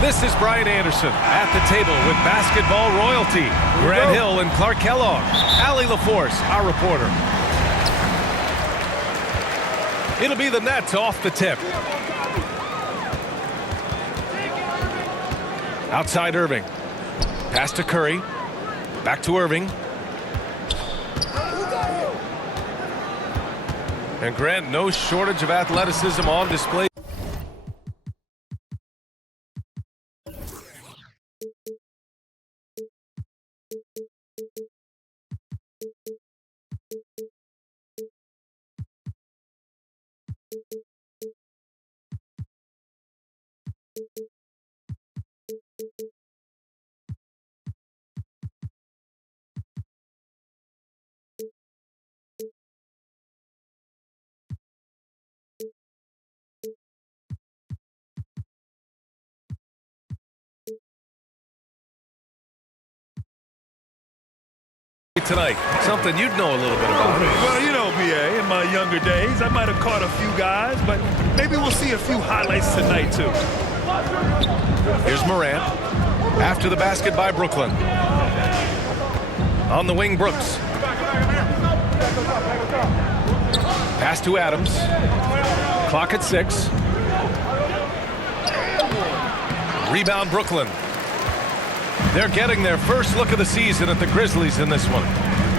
This is Brian Anderson at the table with basketball royalty. Grant Hill and Clark Kellogg. Allie LaForce, our reporter. It'll be the Nets off the tip. Outside Irving. Pass to Curry. Back to Irving. And Grant, no shortage of athleticism on display. Tonight, something you'd know a little bit about. Well, you know, BA, in my younger days, I might have caught a few guys, but maybe we'll see a few highlights tonight, too. Here's Morant. After the basket by Brooklyn. On the wing, Brooks. Pass to Adams. Clock at 6. Rebound, Brooklyn. They're getting their first look of the season at the Grizzlies in this one.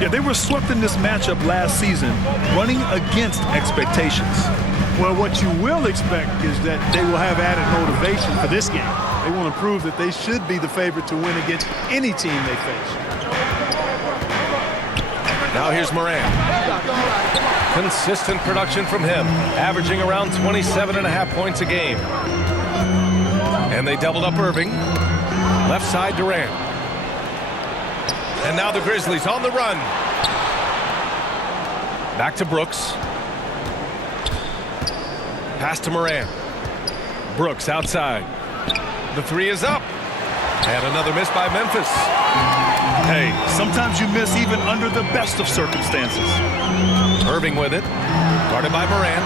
Yeah, they were swept in this matchup last season, running against expectations. Well, what you will expect is that they will have added motivation for this game. They want to prove that they should be the favorite to win against any team they face. Now here's Morant. Consistent production from him, averaging around 27.5 points a game. And they doubled up Irving. Left side, Durant. And now the Grizzlies on the run. Back to Brooks. Pass to Morant. Brooks outside. The three is up. And another miss by Memphis. Hey, sometimes you miss even under the best of circumstances. Irving with it. Guarded by Morant.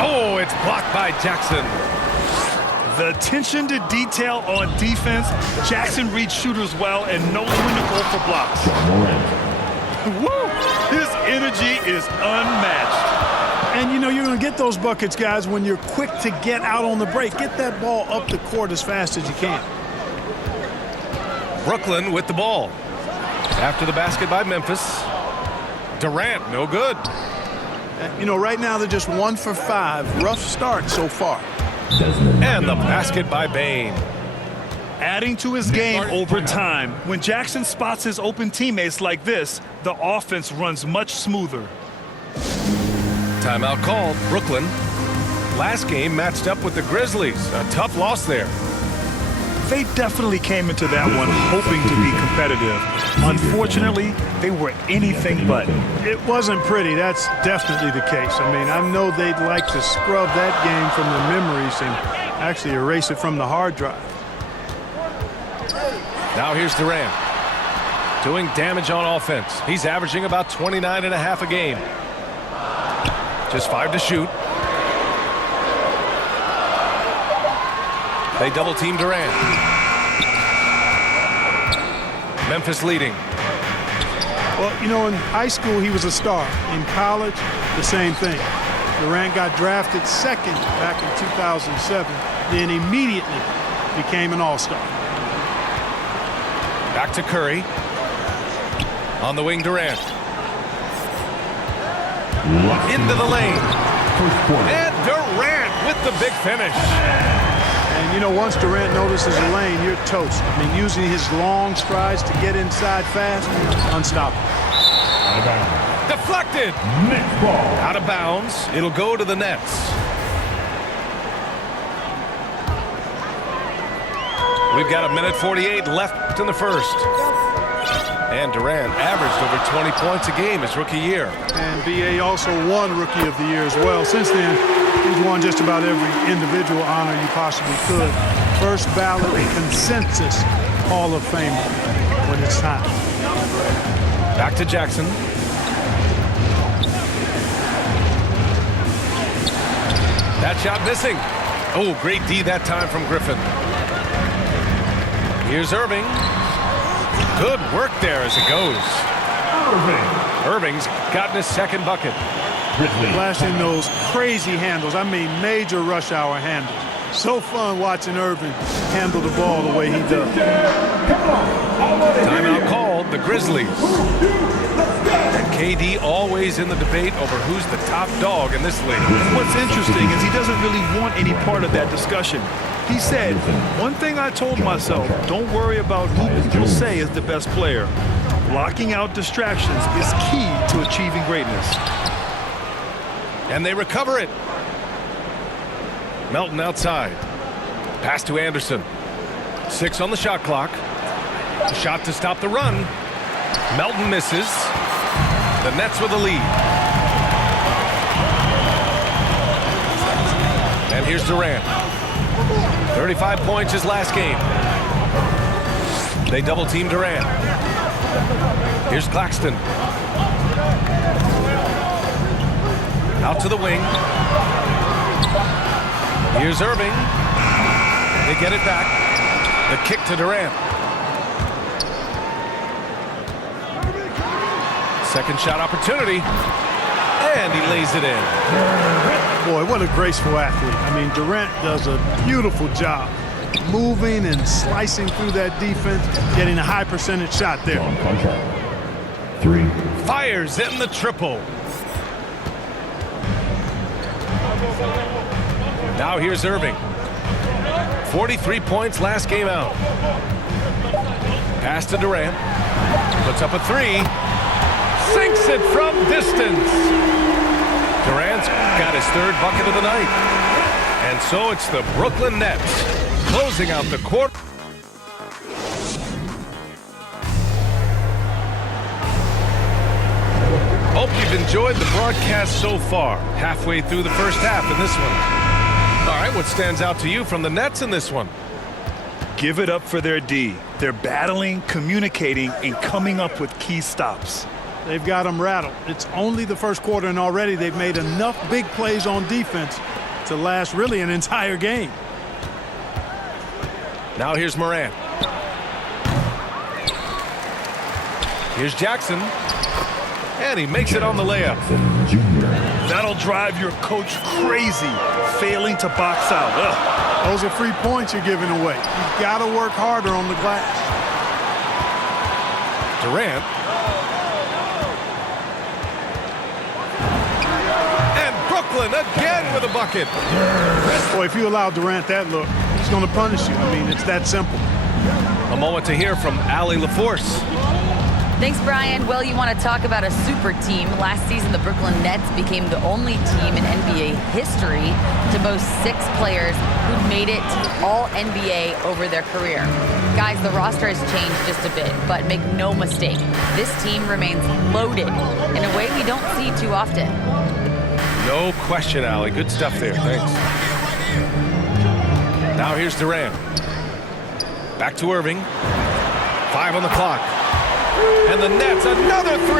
Oh, it's blocked by Jackson. The attention to detail on defense. Jackson reads shooters well and knows when to go for blocks. Woo! His energy is unmatched. And, you know, you're going to get those buckets, guys, when you're quick to get out on the break. Get that ball up the court as fast as you can. Brooklyn with the ball. After the basket by Memphis. Durant, no good. You know, right now they're just 1 for 5. Rough start so far. And the basket by Bane. Adding to his game over time. When Jackson spots his open teammates like this, the offense runs much smoother. Timeout called. Brooklyn. Last game matched up with the Grizzlies. A tough loss there. They definitely came into that one hoping to be competitive. Unfortunately, they were anything but. It wasn't pretty. That's definitely the case. I mean, I know they'd like to scrub that game from the memories and actually erase it from the hard drive. Now here's Durant. Doing damage on offense. He's averaging about 29.5 a game. Just 5 to shoot. They double team Durant. Memphis leading. Well, you know, in high school he was a star. In college, the same thing. Durant got drafted second back in 2007, then immediately became an all-star. Back to Curry. On the wing, Durant. Into the lane. And Durant with the big finish. And, you know, once Durant notices a lane, you're toast. I mean, using his long strides to get inside fast, unstoppable. Deflected. Out of bounds. It'll go to the Nets. We've got 1:48 left in the first. And Durant averaged over 20 points a game his rookie year. And B.A. also won Rookie of the Year as well. Since then, he's won just about every individual honor you possibly could. First ballot consensus Hall of Famer when it's time. Back to Jackson. That shot missing. Oh, great D that time from Griffin. Here's Irving. Good work there as it goes. Irving's gotten his second bucket. Flashing those crazy handles. I mean, major rush hour handles. So fun watching Irving handle the ball the way he does. Timeout called, the Grizzlies. And KD always in the debate over who's the top dog in this league. What's interesting is he doesn't really want any part of that discussion. He said, one thing I told myself, don't worry about who people say is the best player. Blocking out distractions is key to achieving greatness. And they recover it. Melton outside. Pass to Anderson. 6 on the shot clock. A shot to stop the run. Melton misses. The Nets with the lead. And here's Durant. 35 points his last game. They double team Durant. Here's Claxton. Out to the wing. Here's Irving. They get it back. The kick to Durant. Second shot opportunity. And he lays it in. Boy, what a graceful athlete. I mean, Durant does a beautiful job moving and slicing through that defense, getting a high percentage shot there. 3. Fires in the triple. Now here's Irving. 43 points last game out. Pass to Durant. Puts up a 3. Sinks it from distance. Durant's got his third bucket of the night. And so it's the Brooklyn Nets closing out the quarter. Hope you've enjoyed the broadcast so far. Halfway through the first half in this one. All right, what stands out to you from the Nets in this one? Give it up for their D. They're battling, communicating, and coming up with key stops. They've got them rattled. It's only the first quarter, and already they've made enough big plays on defense to last really an entire game. Now here's Morant. Here's Jackson. And he makes it on the layup. That'll drive your coach crazy, failing to box out. Ugh. Those are free points you're giving away. You've got to work harder on the glass. Durant. And Brooklyn again with a bucket. Boy, if you allow Durant that look, he's going to punish you. I mean, it's that simple. A moment to hear from Allie LaForce. Thanks, Brian. Well, you want to talk about a super team. Last season, the Brooklyn Nets became the only team in NBA history to boast 6 players who made it to All-NBA over their career. Guys, the roster has changed just a bit, but make no mistake, this team remains loaded in a way we don't see too often. No question, Allie. Good stuff there. Thanks. Now here's Durant. Back to Irving. 5 on the clock. And the Nets, another 3.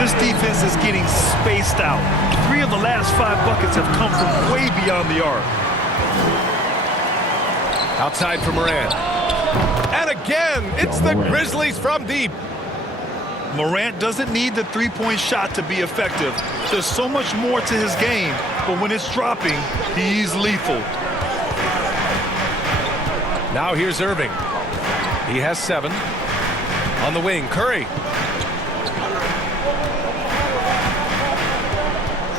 This defense is getting spaced out. 3 of the last 5 buckets have come from way beyond the arc. Outside for Morant. And again, it's the Grizzlies from deep. Morant doesn't need the three-point shot to be effective. There's so much more to his game, but when it's dropping, he's lethal. Now here's Irving. He has 7. On the wing, Curry.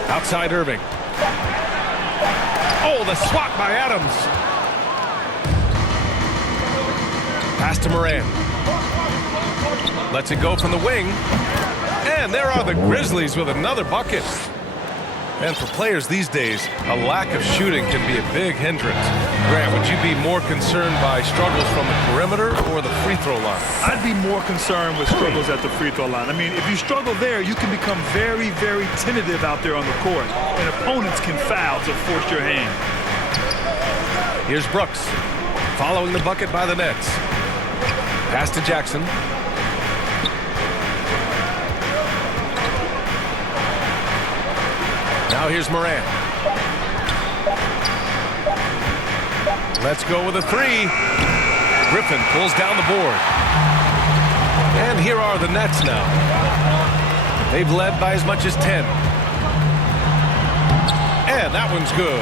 Outside Irving. Oh, the swat by Adams. Pass to Morant. Lets it go from the wing. And there are the Grizzlies with another bucket. And for players these days, a lack of shooting can be a big hindrance. Grant, would you be more concerned by struggles from the perimeter or the free throw line? I'd be more concerned with struggles at the free throw line. I mean, if you struggle there, you can become very, very tentative out there on the court. And opponents can foul to force your hand. Here's Brooks, following the bucket by the Nets. Pass to Jackson. Now here's Morant. Let's go with a 3. Griffin pulls down the board. And here are the Nets now. They've led by as much as 10. And that one's good.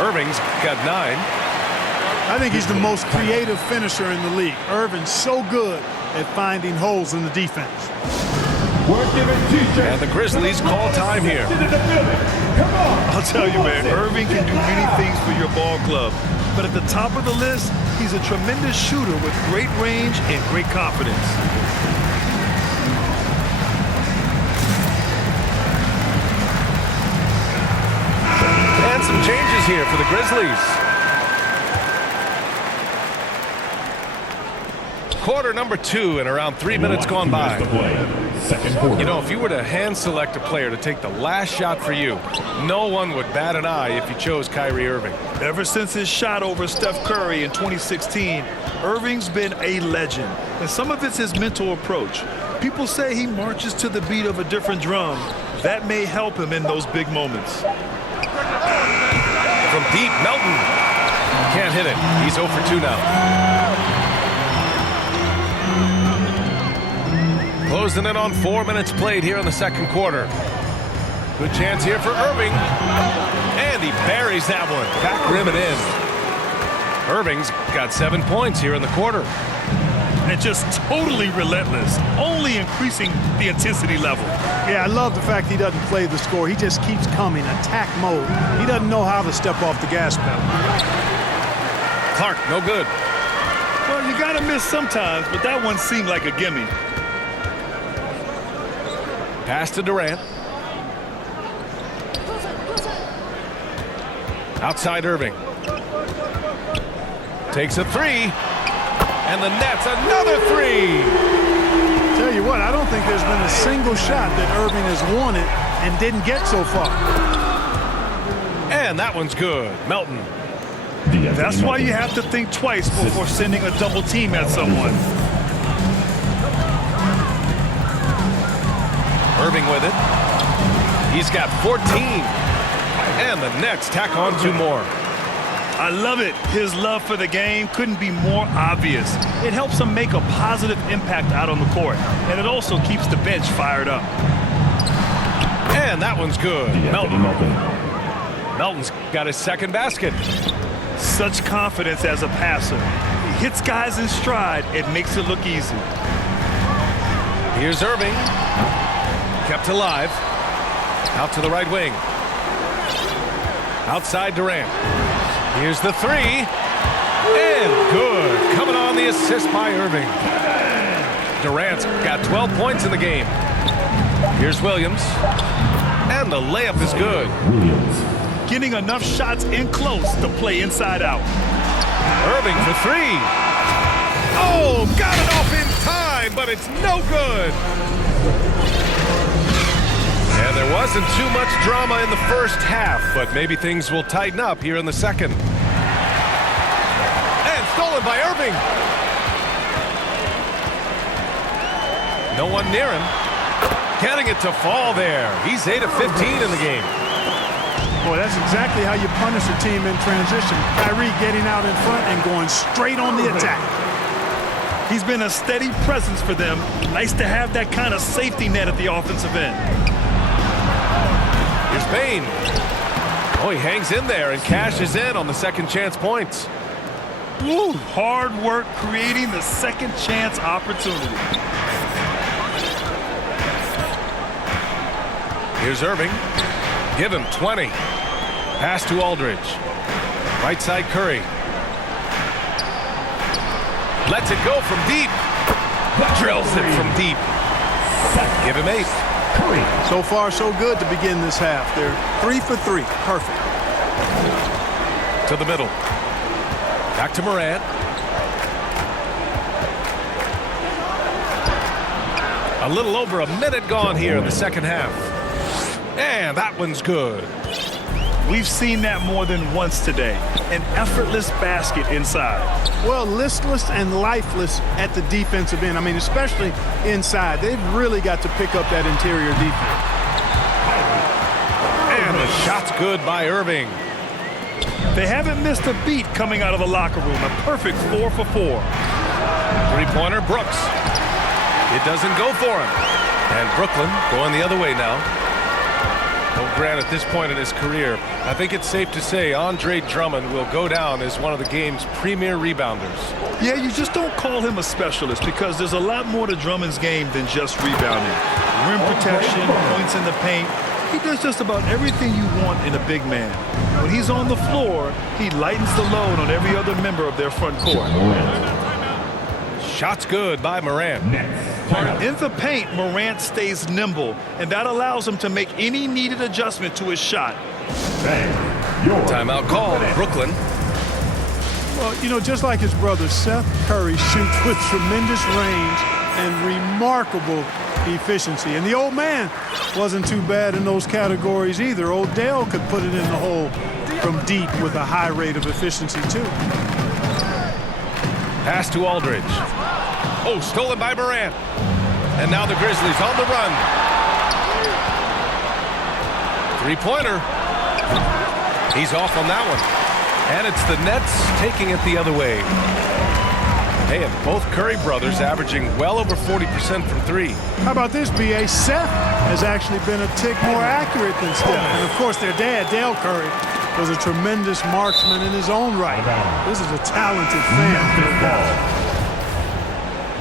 Irving's got 9. I think he's the most creative finisher in the league. Irving's so good at finding holes in the defense. And the Grizzlies call time here. I'll tell you, man, Irving can do many things for your ball club. But at the top of the list, he's a tremendous shooter with great range and great confidence. And some changes here for the Grizzlies. Quarter number 2 and around 3 minutes gone by. You know, if you were to hand select a player to take the last shot for you, no one would bat an eye if you chose Kyrie Irving. Ever since his shot over Steph Curry in 2016, Irving's been a legend. And some of it's his mental approach. People say he marches to the beat of a different drum. That may help him in those big moments. From deep, Melton can't hit it. He's 0 for 2 now. Closing in on 4 minutes played here in the second quarter. Good chance here for Irving. And he buries that one. Back rim and in. Irving's got 7 points here in the quarter. And just totally relentless, only increasing the intensity level. Yeah, I love the fact he doesn't play the score. He just keeps coming, attack mode. He doesn't know how to step off the gas pedal. Clark, no good. Well, you got to miss sometimes, but that one seemed like a gimme. Pass to Durant. Outside Irving. Takes a 3. And the Nets, another 3. Tell you what, I don't think there's been a single shot that Irving has wanted and didn't get so far. And that one's good. Melton. That's why you have to think twice before sending a double team at someone. Irving with it. He's got 14. And the Nets tack on 2 more. I love it. His love for the game couldn't be more obvious. It helps him make a positive impact out on the court. And it also keeps the bench fired up. And that one's good. Melton's got his second basket. Such confidence as a passer. He hits guys in stride. It makes it look easy. Here's Irving. Kept alive. Out to the right wing. Outside Durant. Here's the 3. And good. Coming on the assist by Irving. Durant's got 12 points in the game. Here's Williams. And the layup is good. Getting enough shots in close to play inside out. Irving for 3. Oh, got it off in time, but it's no good. And there wasn't too much drama in the first half, but maybe things will tighten up here in the second. And stolen by Irving. No one near him. Getting it to fall there. He's 8 of 15 in the game. Boy, that's exactly how you punish a team in transition. Kyrie getting out in front and going straight on the attack. He's been a steady presence for them. Nice to have that kind of safety net at the offensive end. Here's Bane. Oh, he hangs in there and cashes in on the second chance points. Woo, hard work creating the second chance opportunity. Here's Irving. Give him 20. Pass to Aldridge. Right side Curry. Lets it go from deep. Drills it from deep. Give him 8. So far, so good to begin this half. They're 3 for 3. Perfect. To the middle. Back to Morant. A little over a minute gone here in the second half. And that one's good. We've seen that more than once today. An effortless basket inside. Well, listless and lifeless at the defensive end. I mean, especially inside. They've really got to pick up that interior defense. And the shot's good by Irving. They haven't missed a beat coming out of the locker room. A perfect 4 for 4. Three-pointer, Brooks. It doesn't go for him. And Brooklyn going the other way now. Well, Grant, at this point in his career, I think it's safe to say Andre Drummond will go down as one of the game's premier rebounders. Yeah, you just don't call him a specialist because there's a lot more to Drummond's game than just rebounding. Rim protection, points in the paint. He does just about everything you want in a big man. When he's on the floor, he lightens the load on every other member of their front court. Shot's good by Morant. In the paint, Morant stays nimble, and that allows him to make any needed adjustment to his shot. Timeout called, Brooklyn. Well, you know, just like his brother, Seth Curry shoots with tremendous range and remarkable efficiency. And the old man wasn't too bad in those categories either. Odell could put it in the hole from deep with a high rate of efficiency, too. Pass to Aldridge. Oh, stolen by Morant. And now the Grizzlies on the run. Three-pointer. He's off on that one. And it's the Nets taking it the other way. Hey, and both Curry brothers averaging well over 40% from three. How about this, B.A.? Seth has actually been a tick more accurate than Steph. And, of course, their dad, Dale Curry, was a tremendous marksman in his own right. This is a talented fan.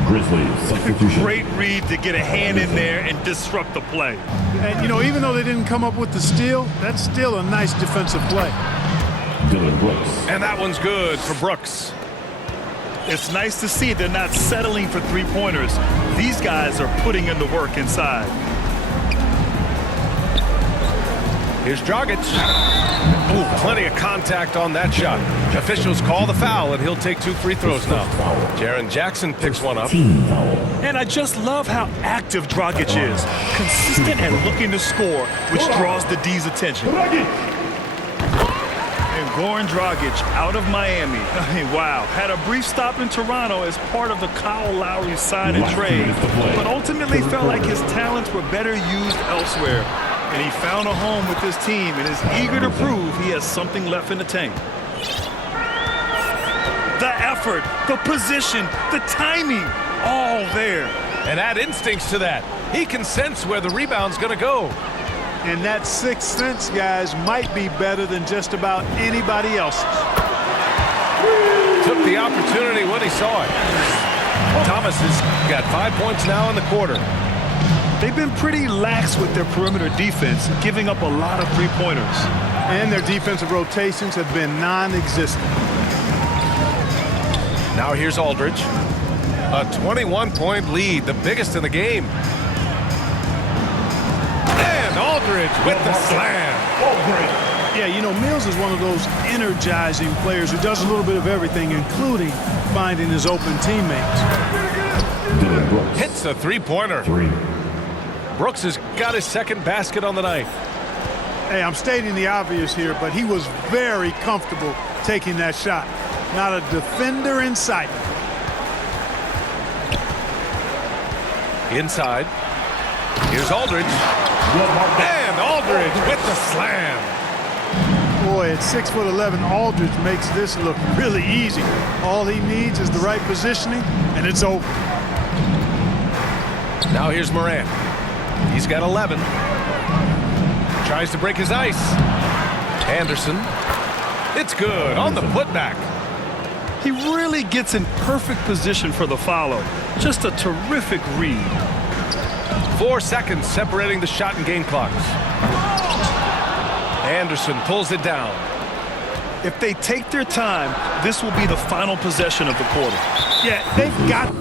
Grizzlies substitution. Great read to get a hand in there and disrupt the play. And, you know, even though they didn't come up with the steal, that's still a nice defensive play. Dylan Brooks. And that one's good for Brooks. It's nice to see they're not settling for three-pointers. These guys are putting in the work inside. Here's Dragic. Ooh, plenty of contact on that shot. Officials call the foul, and he'll take 2 free throws now. Jaren Jackson picks one up. Team foul. And I just love how active Dragic is. Consistent and looking to score, which draws the D's attention. And Goran Dragic out of Miami. I mean, wow. Had a brief stop in Toronto as part of the Kyle Lowry sign and trade, but ultimately felt like his talents were better used elsewhere. And he found a home with this team and is eager to prove he has something left in the tank. The effort, the position, the timing, all there. And add instincts to that. He can sense where the rebound's going to go. And that sixth sense, guys, might be better than just about anybody else's. Took the opportunity when he saw it. Thomas has got 5 points now in the quarter. They've been pretty lax with their perimeter defense, giving up a lot of three-pointers. And their defensive rotations have been non-existent. Now here's Aldridge. A 21-point lead, the biggest in the game. And Aldridge with the slam. Yeah, you know, Mills is one of those energizing players who does a little bit of everything, including finding his open teammates. Dylan Brooks. Hits a three-pointer. 3. Brooks has got his second basket on the night. Hey, I'm stating the obvious here, but he was very comfortable taking that shot. Not a defender in sight. Inside. Here's Aldridge. And Aldridge with the slam. Boy, at 6'11", Aldridge makes this look really easy. All he needs is the right positioning, and it's over. Now here's Morant. He's got 11. Tries to break his ice. Anderson. It's good on the putback. He really gets in perfect position for the follow. Just a terrific read. 4 seconds separating the shot and game clocks. Anderson pulls it down. If they take their time, this will be the final possession of the quarter. Yeah, they've got